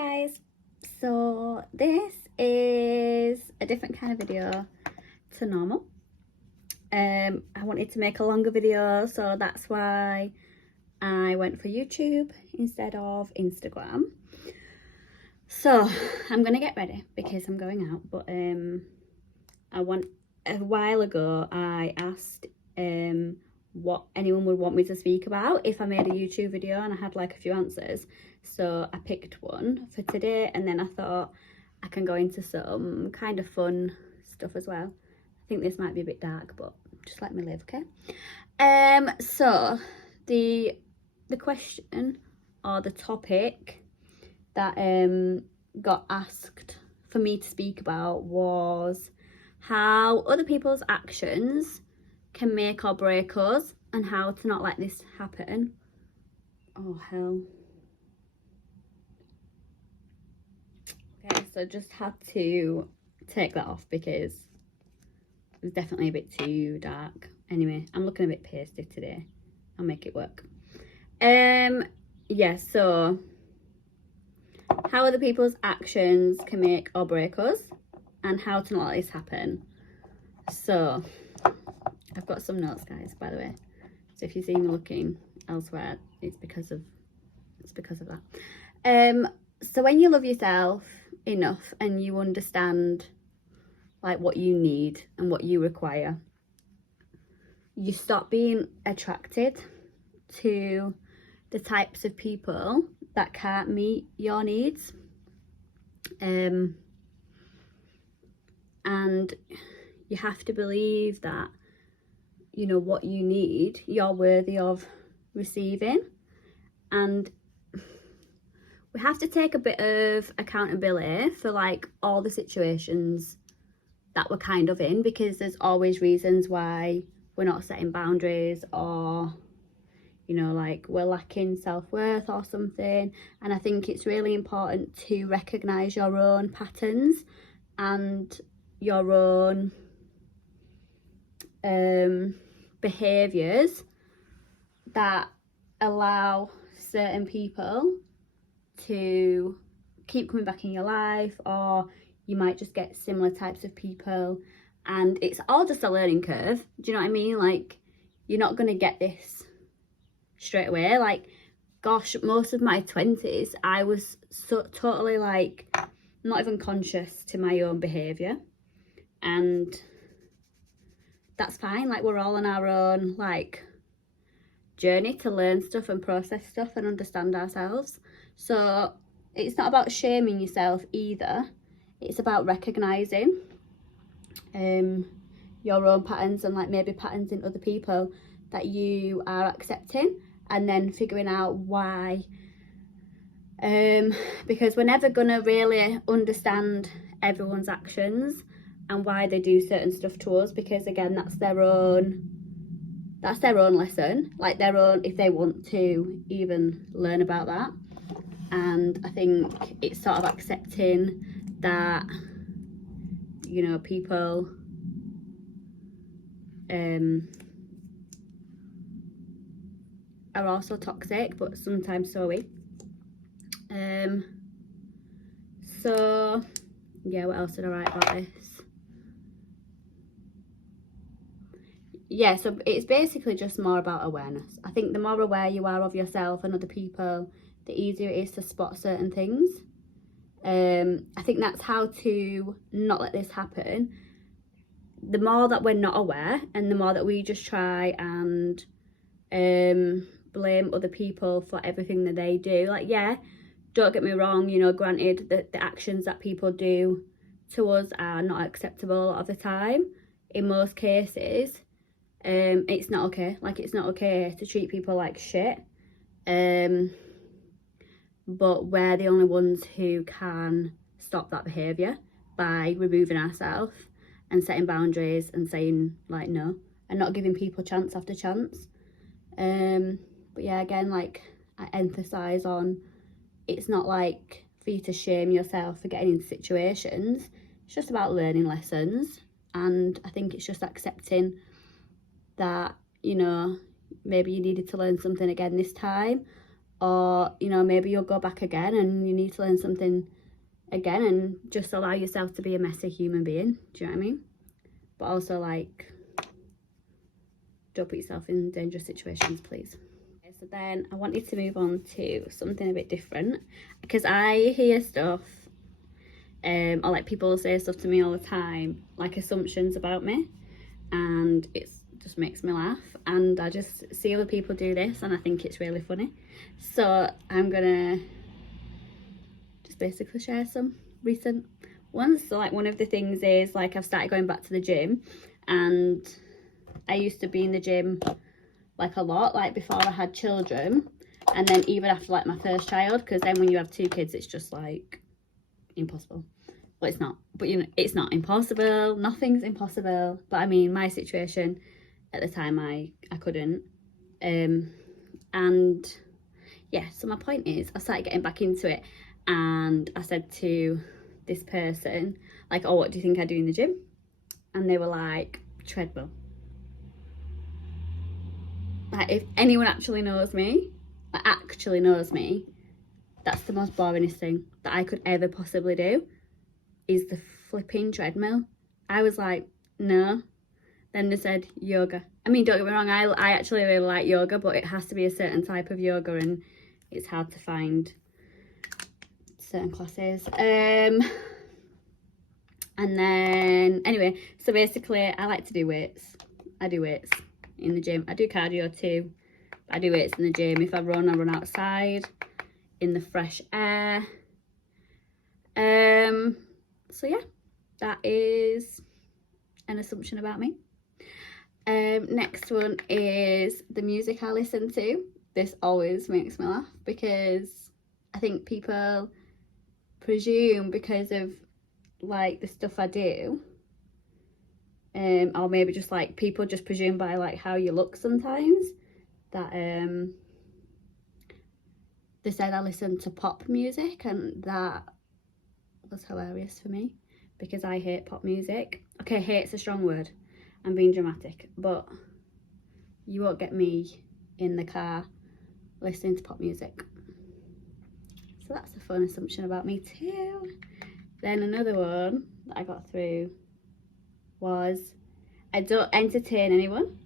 guys, so this is a different kind of video to normal. I wanted to make a longer video, so that's why I went for YouTube instead of Instagram. So I'm gonna get ready because I'm going out, but a while ago I asked what anyone would want me to speak about if I made a YouTube video, and I had like a few answers, so I picked one for today, and then I thought I can go into some kind of fun stuff as well. I think this might be a bit dark, but just let me live, okay? So the question or the topic that got asked for me to speak about was how other people's actions can make or break us, and how to not let this happen. Oh hell. Okay, so just had to take that off because it was definitely a bit too dark. Anyway, I'm looking a bit pasty today. I'll make it work. Yeah, so how other people's actions can make or break us, and how to not let this happen. So I've got some notes, guys, by the way, so if you see me looking elsewhere, it's because of that. So when you love yourself enough and you understand like what you need and what you require, you stop being attracted to the types of people that can't meet your needs, and you have to believe that, you know, what you need, you're worthy of receiving. And we have to take a bit of accountability for like all the situations that we're kind of in, because there's always reasons why we're not setting boundaries, or, you know, like we're lacking self-worth or something. And I think it's really important to recognize your own patterns and your own behaviors that allow certain people to keep coming back in your life, or you might just get similar types of people, and it's all just a learning curve. Do you know what I mean? Like, you're not going to get this straight away. Like, gosh, most of my 20s I was so totally like not even conscious to my own behavior, and that's fine. Like, we're all on our own like journey to learn stuff and process stuff and understand ourselves. So it's not about shaming yourself either. It's about recognizing your own patterns, and like maybe patterns in other people that you are accepting, and then figuring out why. Because we're never gonna really understand everyone's actions and why they do certain stuff to us, because again, that's their own lesson, like their own, if they want to even learn about that. And I think it's sort of accepting that, you know, people are also toxic, but sometimes so are we. So yeah, what else did I write about this? Yeah, so it's basically just more about awareness. I think the more aware you are of yourself and other people, the easier it is to spot certain things. I think that's how to not let this happen. The more that we're not aware, and the more that we just try and blame other people for everything that they do. Like, yeah, don't get me wrong, you know, granted that the actions that people do to us are not acceptable a lot of the time. In most cases, it's not okay. Like, it's not okay to treat people like shit. But we're the only ones who can stop that behaviour by removing ourselves and setting boundaries and saying like no, and not giving people chance after chance. But yeah, again, like I emphasise on, it's not like for you to shame yourself for getting into situations. It's just about learning lessons, and I think it's just accepting that, you know, maybe you needed to learn something again this time, or, you know, maybe you'll go back again and you need to learn something again, and just allow yourself to be a messy human being. Do you know what I mean? But also, like, don't put yourself in dangerous situations, please. Okay, so then I wanted to move on to something a bit different, because I hear stuff, or like people say stuff to me all the time, like assumptions about me, and it just makes me laugh, and I just see other people do this and I think it's really funny. So I'm gonna just basically share some recent ones. So like, one of the things is, like, I've started going back to the gym, and I used to be in the gym like a lot, like before I had children, and then even after like my first child, because then when you have 2 kids it's just like impossible. Well, it's not, but you know, it's not impossible, nothing's impossible, but I mean, my situation at the time, I couldn't, and yeah, so my point is, I started getting back into it, and I said to this person, like, oh, what do you think I do in the gym? And they were like, treadmill. Like, if anyone actually knows me, like actually knows me, that's the most boringest thing that I could ever possibly do, is the flipping treadmill. I was like, no. Then they said yoga. I mean, don't get me wrong, I actually really like yoga, but it has to be a certain type of yoga, and it's hard to find certain classes. And then, anyway, so basically I like to do weights. I do weights in the gym. I do cardio too. I do weights in the gym. If I run outside in the fresh air. So yeah, that is an assumption about me. Next one is the music I listen to. This always makes me laugh, because I think people presume, because of like the stuff I do, or maybe just like people just presume by like how you look sometimes, that they said I listen to pop music, and that was hilarious for me, because I hate pop music. Okay, hate's a strong word, I'm being dramatic, but you won't get me in the car listening to pop music. So that's a fun assumption about me too. Then another one that I got through was, I don't entertain anyone.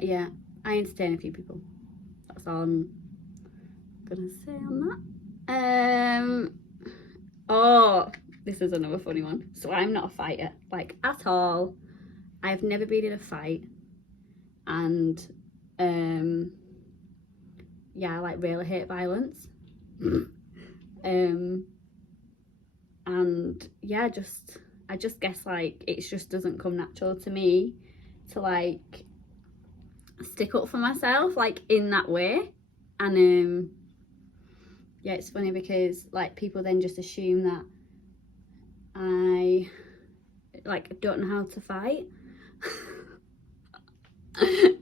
Yeah, I entertain a few people. That's all I'm gonna say on that. Oh, this is another funny one. So I'm not a fighter, like, at all. I've never been in a fight, and yeah, I like really hate violence. And yeah, I just guess like it just doesn't come natural to me to like stick up for myself like in that way. And yeah, it's funny because like people then just assume that I like don't know how to fight.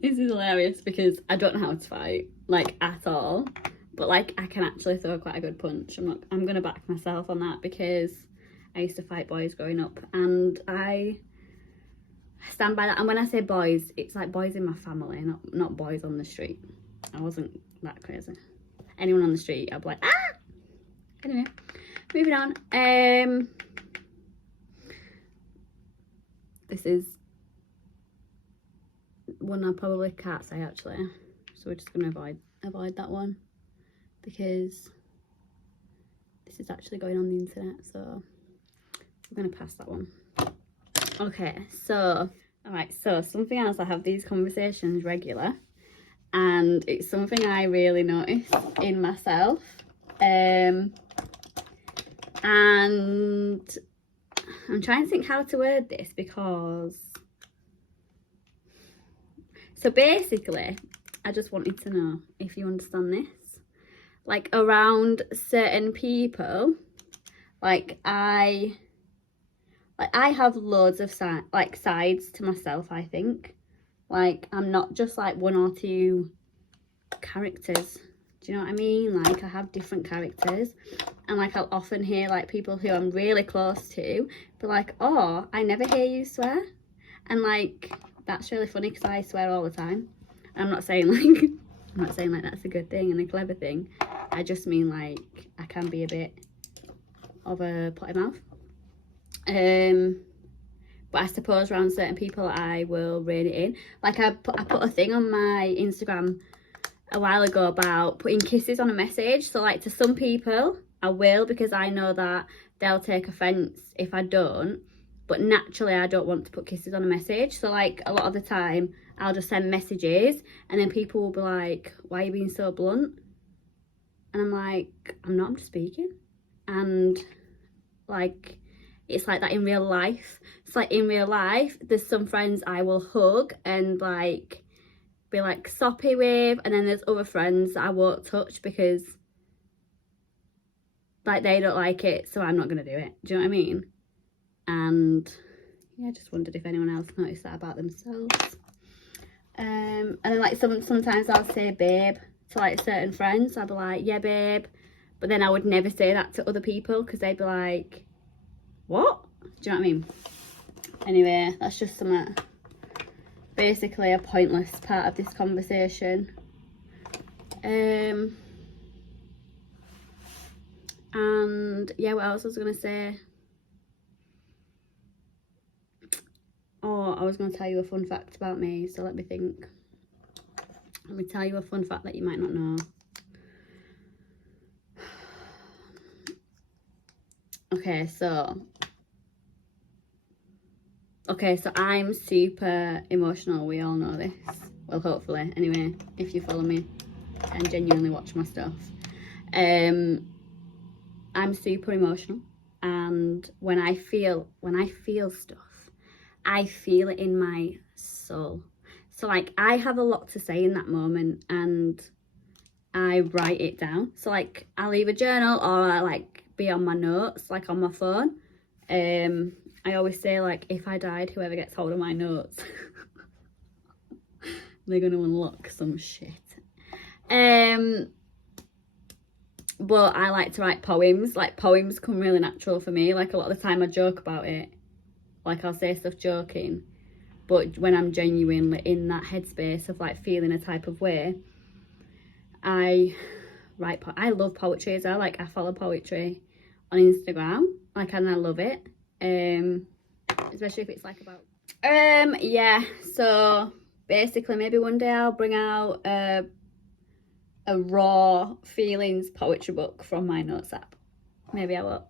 This is hilarious, because I don't know how to fight like at all, but like I can actually throw quite a good punch. I'm gonna back myself on that, because I used to fight boys growing up, and I stand by that. And when I say boys, it's like boys in my family, not boys on the street. I wasn't that crazy. Anyone on the street, I'd be like, ah! Anyway, moving on. This is one I probably can't say actually, so we're just gonna avoid that one, because this is actually going on the internet, so we're gonna pass that one. Okay, so all right, so something else, I have these conversations regular, and it's something I really notice in myself, and I'm trying to think how to word this, because so basically I just wanted to know if you understand this. Like, around certain people, like I have loads of sides to myself, I think. Like, I'm not just like one or two characters. Do you know what I mean? Like, I have different characters, and like I'll often hear like people who I'm really close to be like, oh, I never hear you swear. And like, that's really funny because I swear all the time. I'm not saying like that's a good thing and a clever thing. I just mean like I can be a bit of a potty mouth. But I suppose around certain people I will rein it in. Like I put a thing on my Instagram a while ago about putting kisses on a message. So like to some people I will, because I know that they'll take offence if I don't. But naturally I don't want to put kisses on a message. So like a lot of the time I'll just send messages, and then people will be like, why are you being so blunt? And I'm like, I'm not, I'm just speaking. And like, it's like that in real life. It's like in real life, there's some friends I will hug and like be like soppy with, and then there's other friends that I won't touch because like they don't like it, so I'm not gonna do it. Do you know what I mean? And yeah, I just wondered if anyone else noticed that about themselves. And then like sometimes I'll say babe to like certain friends. I'll be like, yeah babe, but then I would never say that to other people because they'd be like, what? Do you know what I mean? Anyway, that's just some basically a pointless part of this conversation. And yeah, what else was I gonna say? Oh, I was going to tell you a fun fact about me, so let me think. Let me tell you a fun fact that you might not know. Okay, so I'm super emotional. We all know this. Well, hopefully. Anyway, if you follow me and genuinely watch my stuff. I'm super emotional, and when I feel stuff, I feel it in my soul. So like I have a lot to say in that moment, and I write it down. So like I'll either journal or I like be on my notes, like on my phone. I always say like, if I died, whoever gets hold of my notes, they're gonna unlock some shit. But I like to write poems. Like poems come really natural for me. Like a lot of the time I joke about it. Like I'll say stuff joking, but when I'm genuinely in that headspace of like feeling a type of way, I write. I love poetry as well. Like I follow poetry on Instagram, like, and I love it. Especially if it's like about. Yeah. So basically, maybe one day I'll bring out a raw feelings poetry book from my notes app. Maybe I will.